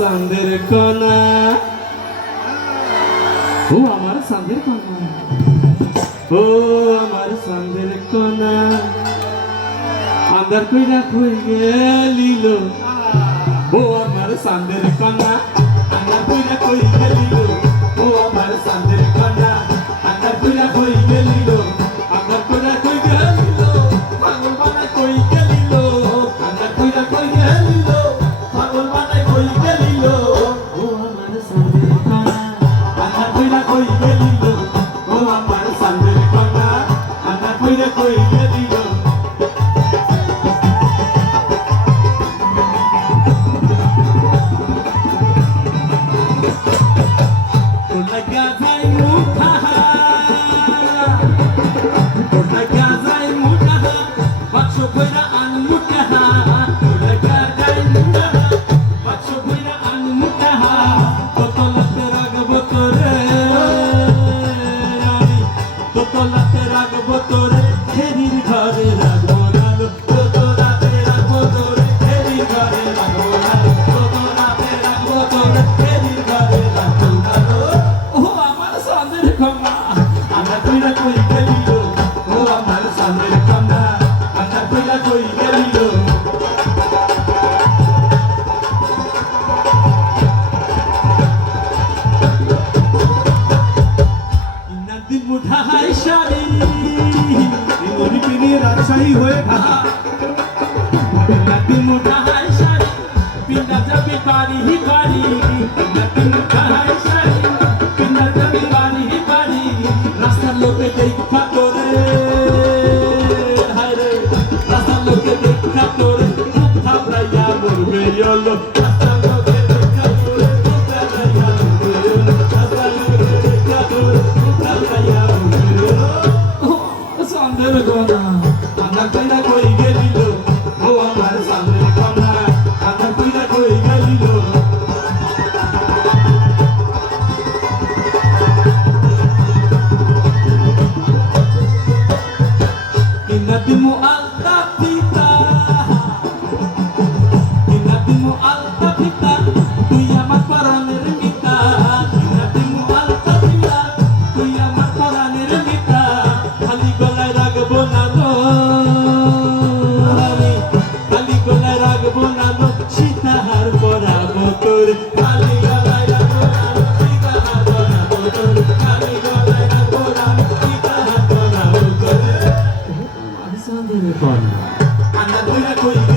চাঁদের কণা, ও আমার চাঁদের কণা, ও আমার চাঁদের কণা, আন্দার কইরা কই গেলিল, ও আমার চাঁদের কণা, আন্দার কইরা কই গেলিল, ও আমার চাঁদের কণা, আন্দার কইরা কই গেলিল, আন্দার কইরা কই গেলিল, পাগল বানাই কই গেলিল, আন্দার কইরা কই গেলিল, পাগল বানাই কই গেলিল, ও আমার চাঁদের কণা, আন্দার কইরা কই গেলিল, ও আমার চাঁদের কণা, আন্দার কইরা কই গেলিল। রাজশাহী হয়ে ঢাকা রাস্তার লোকে দেখা করে, রাস্তার লোকে দেখা করে খুব ঘাবড়াইয়া মরবে এলো, রাস্তার লোকে দেখা করে খুব ঘাবড়াইয়া মরবে এলো, রাস্তার লোকে দেখা করে খুব ঘাবড়াইয়া মরবে এলো। চাঁদের কণা আন্দার কইরা কই গেলিল, ও আমার চাঁদের কণা, আন্দার কইরা কই গেলিল। Inatimu alta pita, inatimu alta pita, tuh amat paraner mita. Inatimu alta pita, tuh amat paraner mita. Kali golai ragbo nano, kali golai ragbo nano, sita har pora motor. Kali golai ragbo nano, sita har pora motor. Kali golai ragbo nano, sita har pora motor. Anak koi